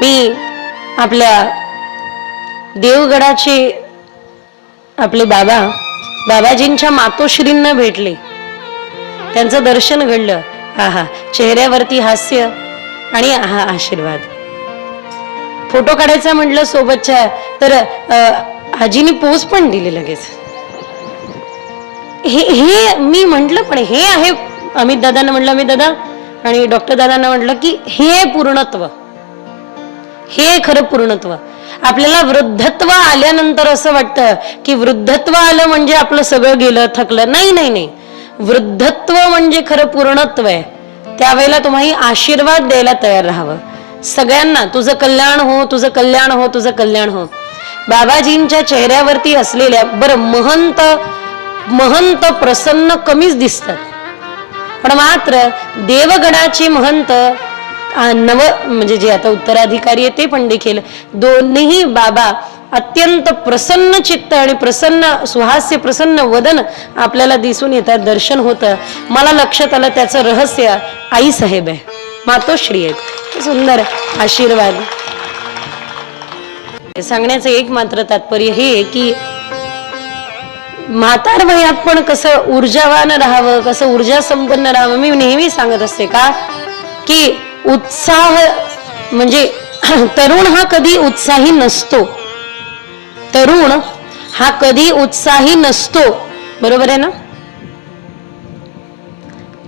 मी आपल्या देवगडाचे आपले बाबाजींच्या मातोश्रींना भेटले, त्यांचं दर्शन घडलं. आहा, चेहऱ्यावरती हास्य आणि हा आशीर्वाद. फोटो काढायचा म्हटलं सोबतच्या, तर आजीनी पोज पण दिली लगेच. हे मी म्हंटल, पण हे आहे. अमित दादांना म्हटलं, अमित दादा आणि डॉक्टर दादांना म्हटलं की हे पूर्णत्व, हे खरं पूर्णत्व. आपल्याला वृद्धत्व आल्यानंतर असं वाटतं की वृद्धत्व आलं म्हणजे आपलं सगळं गेलं, थकलं. नाही नाही नाही, वृद्धत्व म्हणजे खरं पूर्णत्व आहे. त्यावेळेला तुम्ही आशीर्वाद द्यायला तयार राहावं सगळ्यांना. तुझं कल्याण हो, तुझं कल्याण हो, तुझं कल्याण हो. बाबाजींच्या चेहऱ्यावरती असलेल्या महंत प्रसन्न कमीच दिसतात, पण मात्र देवगडाचे महंत म्हणजे जे आता उत्तराधिकारी आहे ते पण देखील, दोन्ही बाबा अत्यंत प्रसन्न चित्त आणि प्रसन्न सुहास्य प्रसन्न वदन आपल्याला दिसून येतात, दर्शन होतं. मला लक्षात आलं त्याचं रहस्य आई साहेब आहे, मातोश्री आहेत. सुंदर आशीर्वाद. सांगण्याचं एक मात्र तात्पर्य हे की म्हातार वयात पण कसं ऊर्जावान राहावं, कसं ऊर्जा संपन्न राहावं. मी नेहमी सांगत असते का की उत्साह म्हणजे तरुण हा कधी उत्साही नसतो, तरुण हा कधी उत्साही नसतो. बरोबर आहे ना?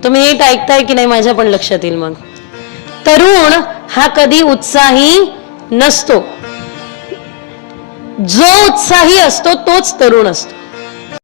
तुम्ही नीट ऐकताय की नाही माझ्या पण लक्षात येईल. मग तरुण हा कधी उत्साही नसतो, जो उत्साही असतो तोच तरुण असतो.